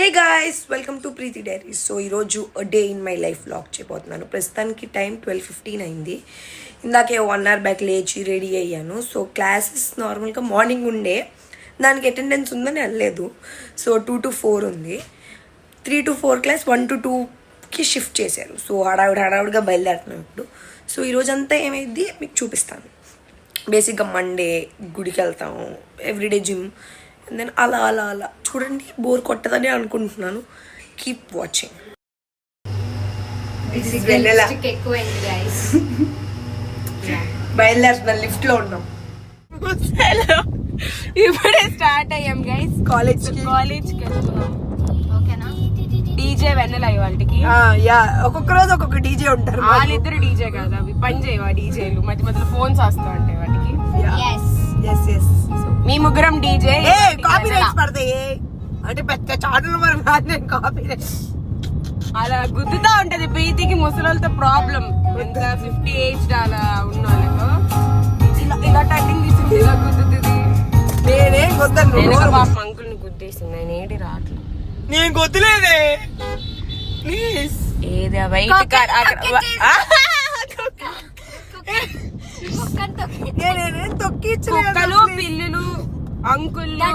Hey guys, welcome to Preethi diaries. So ఈరోజు day in my life vlog చేయబోతున్నాను. ప్రస్తుతానికి time 12:15 అయింది. ఇందాకే 1 అవర్ బ్యాక్ లేచి రెడీ అయ్యాను. సో క్లాసెస్ నార్మల్గా మార్నింగ్ ఉండే, దానికి అటెండెన్స్ ఉందని అనలేదు. సో 2 to 4 ఉంది. 3 to 4 క్లాస్, 1 to 2కి షిఫ్ట్ చేశారు. సో హడావుడిగా బయలుదేరుతున్నాం ఇప్పుడు. సో ఈరోజంతా ఏమైంది మీకు చూపిస్తాను. బేసిక్గా మండే గుడికి వెళ్తాము, ఎవ్రీడే జిమ్, అండ్ దెన్ అలా చూడండి. బోర్ కొట్టదని అనుకుంటున్నాను. Keep watching. బయలుదేరుతున్నా, లిఫ్ట్ లో ఉన్నాం. ఇప్పుడే స్టార్ట్ అయ్యాం గైస్. కాలేజ్ కి వెళ్తున్నాం. ఓకేనా? డీజే వెన్నెల వాళ్ళకి ఒక్కొక్క రోజు ఒక్కొక్క డీజే ఉంటారు. వాళ్ళిద్దరు డీజే కాదు, అవి పని చేయవు. ఆ డీజేలు మధ్య మధ్యలో ఫోన్స్ వస్తూ ఉంటాయి వాటికి. మీ ముగ్గురం డీజే. కాపీ రైట్స్ పడతాయి అంటే పెద్ద చాటులు మరి నేను కాపీ రైట్స్ అలా గుద్దుతా ఉంటది. ప్రీతికి ముసలితో ప్రాబ్లం. ఎంత 50 ఏజ్ అలా ఉన్న వాళ్ళతో ఇలా టైటింగ్ తీసుకుంది, ఇలా గుద్దుతుంది. నేనేం గుద్దను. పాప అంకుల్ని గుద్దేసింది. నేను ఏడి రావట్లేదు. నేను గుద్దలేదే. ప్లీజ్ ఏదే వైట్ కార్ నేనేం తొక్కించలేదు. కుక్కలు, పిల్లులు, అంకుళ్ళు.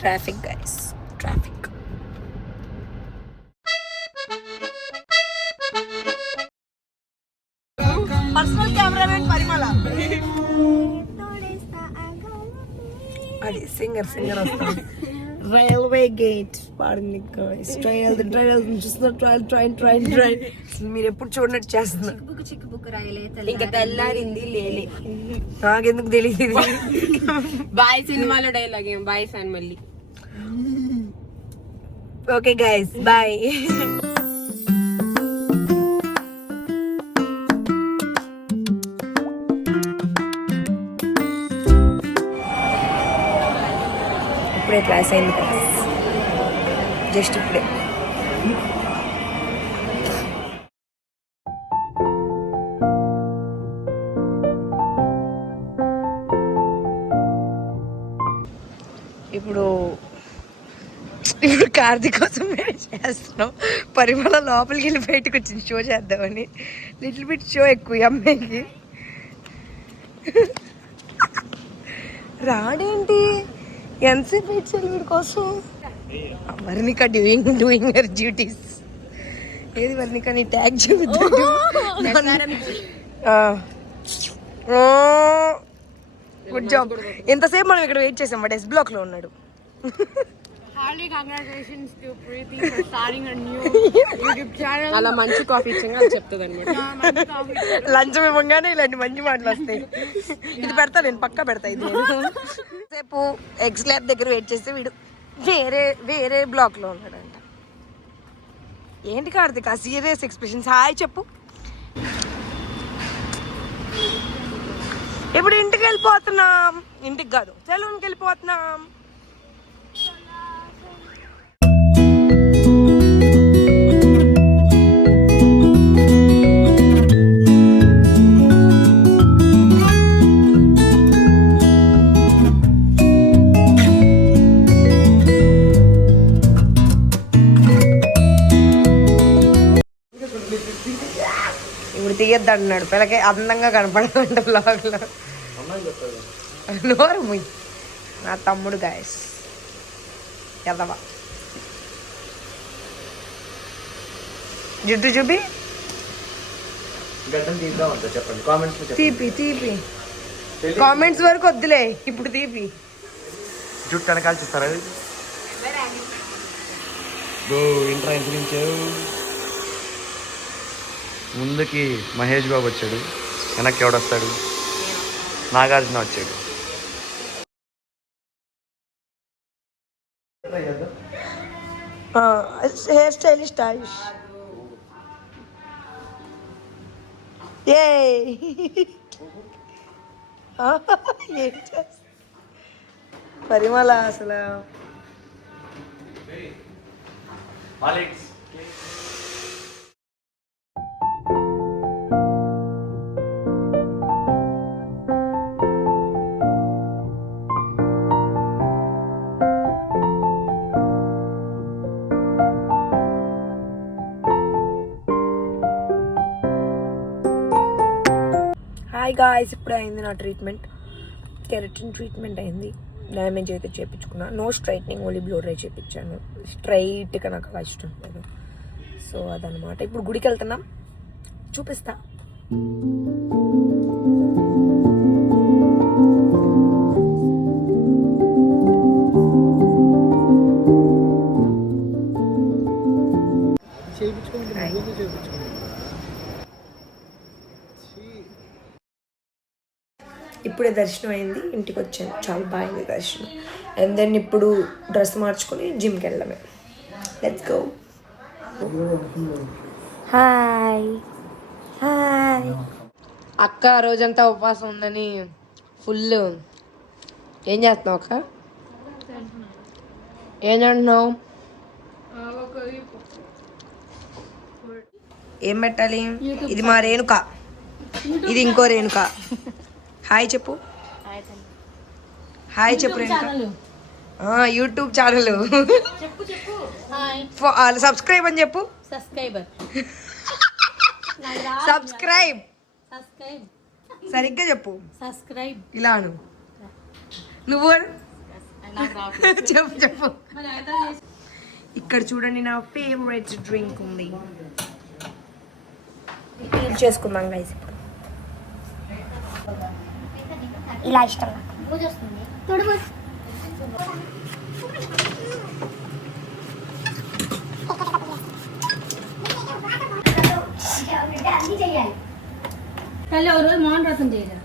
Traffic guys, traffic. Personal cameraman Parimala. అది సింగర్ వస్తాడు. రైల్వే గేట్ పాడింది గైస్. ట్రయల్ చూస్తున్నారు. ట్రైన్ మీరు ఎప్పుడు చూడనట్టు చేస్తున్నారు. ఇంకా తెల్లారింది లేలే. నాకెందుకు తెలియదు. బాయ్ సినిమాలో డైలాగ్ ఏం బాయ్ సాన్ మళ్ళీ. Okay guys, bye. ఇప్పుడే క్లాస్ అయింది కదా, జస్ట్ ఇప్పుడే. ఇప్పుడు కార్తీక్ కోసం వెయిట్ చేస్తున్నాం. పరిమళ లోపలికి వెళ్ళి బయటకు వచ్చింది షో చేద్దామని. లిటిల్ బిట్ షో ఎక్కువ ఈ అమ్మాయికి. రాడేంటి, ఎంతసేపు వెయిట్ చేయాలి వీడి కోసం. Varnika doing her duties. ఏది వర్ణిక, నీ ట్యాగ్ చూపిద్దాం. Good job. ఎంతసేపు మనం ఇక్కడ వెయిట్ చేసాం. వాడు ఎస్ బ్లాక్ లో ఉన్నాడు. అలా మంచి కాఫీ ఇచ్చాక చెప్తుంది అనమాట. లంచం ఇవ్వగానే ఇలాంటి మంచి మాటలు వస్తాయి. ఇది పెడతా, నేను పక్కా పెడతా. ఇది సేపు ఎగ్స్ ల్యాబ్ దగ్గర వెయిట్ చేస్తే వీడు వేరే బ్లాక్ లో ఉన్నాడంట. ఏంటి కార్తీక్ ఆ సీరియస్ ఎక్స్ప్రెషన్స్? హాయ్ చెప్పు. ఇప్పుడు ఇంటికి వెళ్ళిపోతున్నాం. ఇంటికి కాదు, సెలూన్కి వెళ్ళిపోతున్నాం. ఇప్పుడు తీయద్దు అంటున్నాడు. పిల్లకి అందంగా కనపడాలంట బ్లాగ్లో. నోరు ముయ్. నా తమ్ముడు గాయస్ ఎదవా. జుట్టు చూపి తీపి. కామెంట్స్ వరకు వద్దులే, ఇప్పుడు తీపి. జుట్టు వెనకాల చూస్తారా? ముందుకి మహేష్ బాబు వచ్చాడు, వెనక్కి ఎవడొస్తాడు? నాగార్జున వచ్చాడు. హెయిర్ స్టైలిస్ట్ ఆయుష్. పరిమళ అసలు హాయ్ గాయ్స్, ఇప్పుడే అయింది నా ట్రీట్మెంట్. కెరటిన్ ట్రీట్మెంట్ అయింది. డ్యామేజ్ అయితే చేయించుకున్నా. No straightening, only blow dry చేయించాను. స్ట్రైట్గా నాకు అలా ఇష్టం లేదు. సో అదనమాట. ఇప్పుడు గుడికి వెళ్తున్నాం, చూపిస్తా. ఇప్పుడే దర్శనం అయింది, ఇంటికి వచ్చాను. చాలా బాగుంది దర్శనం. అండ్ దెన్ ఇప్పుడు డ్రెస్ మార్చుకొని జిమ్కి వెళ్ళడమే. Let's go. Hi hi. అక్క రోజంతా ఉపవాసం ఉందని ఫుల్. ఏం చేస్తున్నావు అక్క? ఏం అంటున్నావు? ఏం పెట్టాలి? ఇది మా రేణుక, ఇది ఇంకో రేణుక. హాయ్ చెప్పు. హాయ్ చెప్పు రేణుక. యూట్యూబ్ ఛానల్ సబ్స్క్రైబ్ అని చెప్పు. సబ్స్క్రైబ్ సరిగ్గా చెప్పు. సబ్స్క్రైబ్ ఇలాను నువ్వు చెప్పు చెప్పు. ఇక్కడ చూడండి, నా ఫేవరెట్ డ్రింక్ ఉంది. చేసుకుందాం గైస్. ఇప్పుడు ఇలా ఇష్టం. తల్లి ఒక రోజు మౌన వ్రతం చేయరా?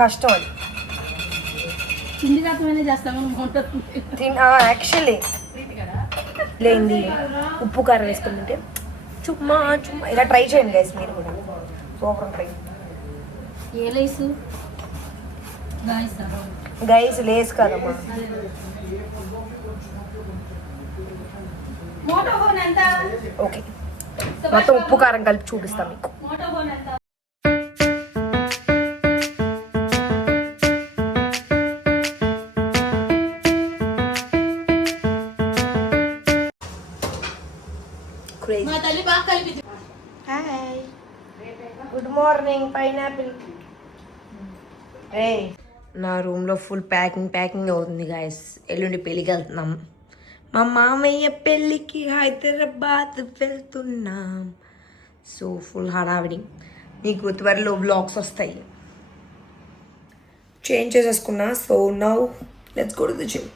కష్టం అది. తిండి రకమైనా చేస్తామని మౌన వ్రతం. యాక్చువల్లీ లేండి, ఉప్పు కారం వేసుకుంటుంటే చుమ్మా చుమ్మా ఇలా ట్రై చేయండి గైస్, మీరు కూడా. Super try. ఏ లేసు గైస్ లేస్ కదమ్మా. ఓకే, మొత్తం ఉప్పు కారం కలిపి చూపిస్తాం మీకు. Hi, good morning pineapple. రే, నా రూమ్లో ఫుల్ ప్యాకింగ్ అవుతుంది గాయస్. ఎల్లుండి పెళ్ళికి వెళ్తున్నాం. మా మామయ్య పెళ్ళికి హైదరాబాద్ వెళ్తున్నాం. సో ఫుల్ హడావిడి. మీకు త్వరలో వ్లాగ్స్ వస్తాయి. చేంజ్ చేసేసుకున్నా. So now let's go to the gym.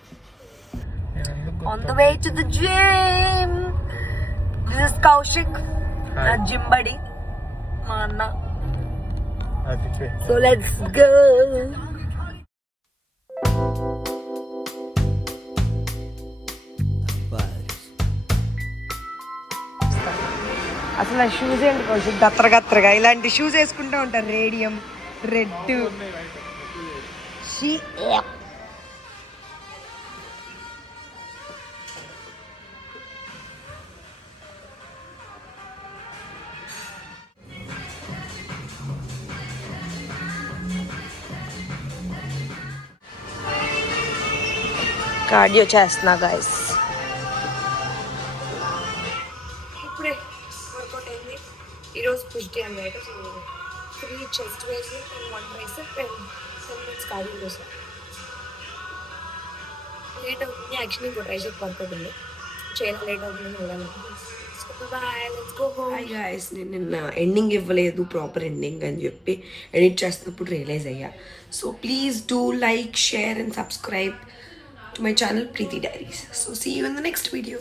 On the way to the gym. This is Kaushik, నా జిమ్ బడి, మా అన్న. So let's go. అసలు ఆ షూస్ ఏంటి కౌశిక్, గత్రగా ఇలాంటి షూస్ వేసుకుంటూ ఉంటారు. Radium red. కార్డియో చేస్తున్నా గాయస్. ఇప్పుడే వర్కౌట్ అయింది. ఈరోజు పుష్ డే అన్నమాట. సో 3 చెస్ట్ వేసి 1 ట్రైసెప్ 10 మినిట్స్ కార్డియో చేసాను. లేట్ అవుతుంది యాక్చువల్లీ. ఇంకో ట్రైసెప్ వర్కౌట్ ఉంది, చేయడం లేట్ అవుతుందని వెళ్ళాలనుకుంటున్నాను. హాయ్ గాయస్, నేను నిన్న ఎండింగ్ ఇవ్వలేదు, ప్రాపర్ ఎండింగ్ అని చెప్పి ఎడిట్ చేస్తున్నప్పుడు రియలైజ్ అయ్యా. So please do like, share and subscribe to my channel Preeti Diaries. So see you in the next video.